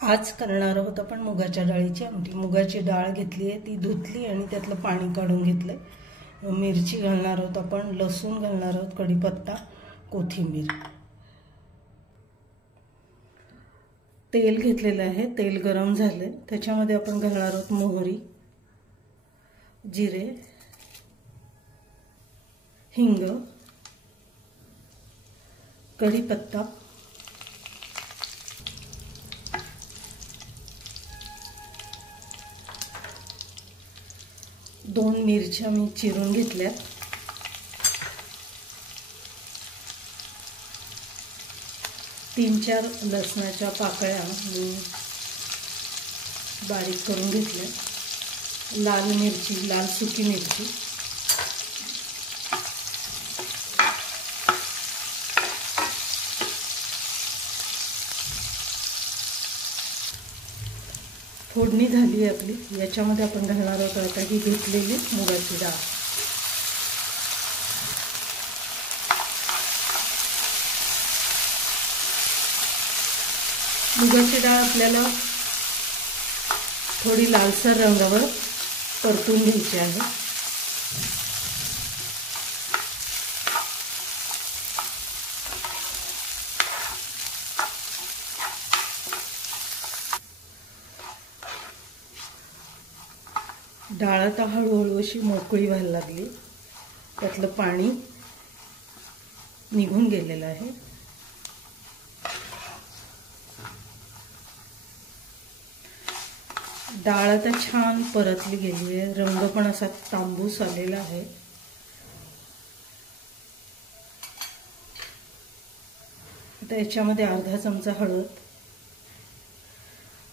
आज करणार आहोत आपण मुगाच्या डाळीची आमटी। मुगाची डाळ घेतली आहे, ती धुतली आणि त्यातलं पाणी काढून घेतलंय। मिरची घालणार आहोत आपण, लसूण घालणार आहोत, कढीपत्ता, कोथिंबीर। तेल घेतलेलं आहे, तेल गरम झाले, त्याच्यामध्ये आपण घालणार आहोत मोहरी, जिरे, हिंग, कढीपत्ता, दोन मिरच्या मी चिरून घेतल्या, तीन चार लसणाच्या पाकळ्या मी बारीक करून घेतल्या, लाल मिरची, लाल सुकी मिरची, फोडणी झाली आहे आपली। याच्यामध्ये आपण घालणार आहोत आता ही धुतलेली मुगाची डाळ। मुगाची डाळ आपल्याला थोडी लालसर रंगावर परतून घ्यायची आहे। डाळ आता हळूहळू अशी मोकळी व्हायला लागली, त्यातलं पाणी निघून गेलेलं आहे। डाळ आता छान परतली गेली आहे, रंग पण असा तांबूस आलेला आहे। आता याच्यामध्ये अर्धा चमचा हळद,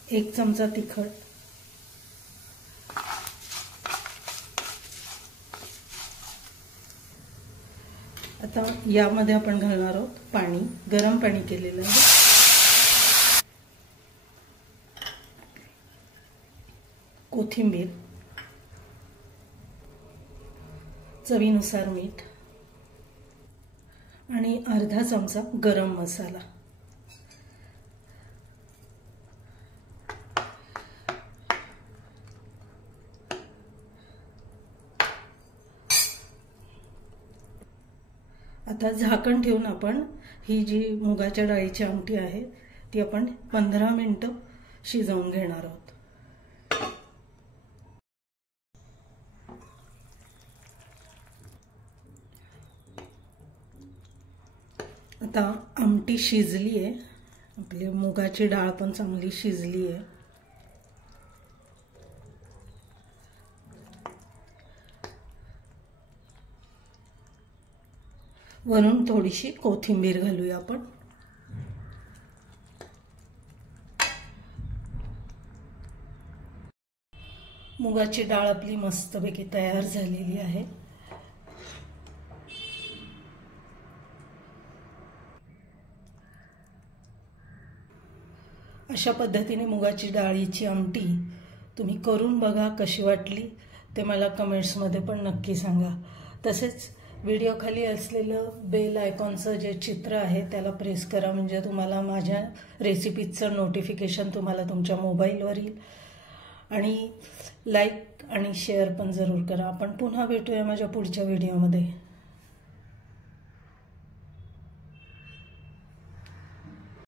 1 चमचा तिखट, आता यामध्ये आपण घालणार आहोत पाणी, गरम पाणी केलेलं आहे। कोथिंबीर, चवीनुसार मीठ आणि अर्धा चमचा गरम मसाला। आता झाकण ठेवून आपण ही जी मुगाच्या डाळीची आमटी आहे ती आपण 15 मिनिटं शिजवून घेणार आहोत। आता आमटी शिजली आहे, आपली मुगाची डाळ पण चांगली शिजली आहे। वरून थोडीशी कोथिंबीर घालूया आपण। मुगाची डाळ आपली मस्तपैकी तयार झालेली आहे। अशा पद्धतीने मुगाची डाळीची आमटी तुम्ही करून बघा, कशी वाटली ते मला कमेंट्समध्ये पण नक्की सांगा। तसेच व्हिडिओ खाली असलेलं बेल आयकॉनचं जे चित्र आहे त्याला प्रेस करा, म्हणजे तुम्हाला माझ्या रेसिपीजचं नोटिफिकेशन तुम्हाला तुमच्या मोबाईलवर येईल। आणि लाईक आणि शेअर पण जरूर करा। आपण पुन्हा भेटूया माझ्या पुढच्या व्हिडिओमध्ये।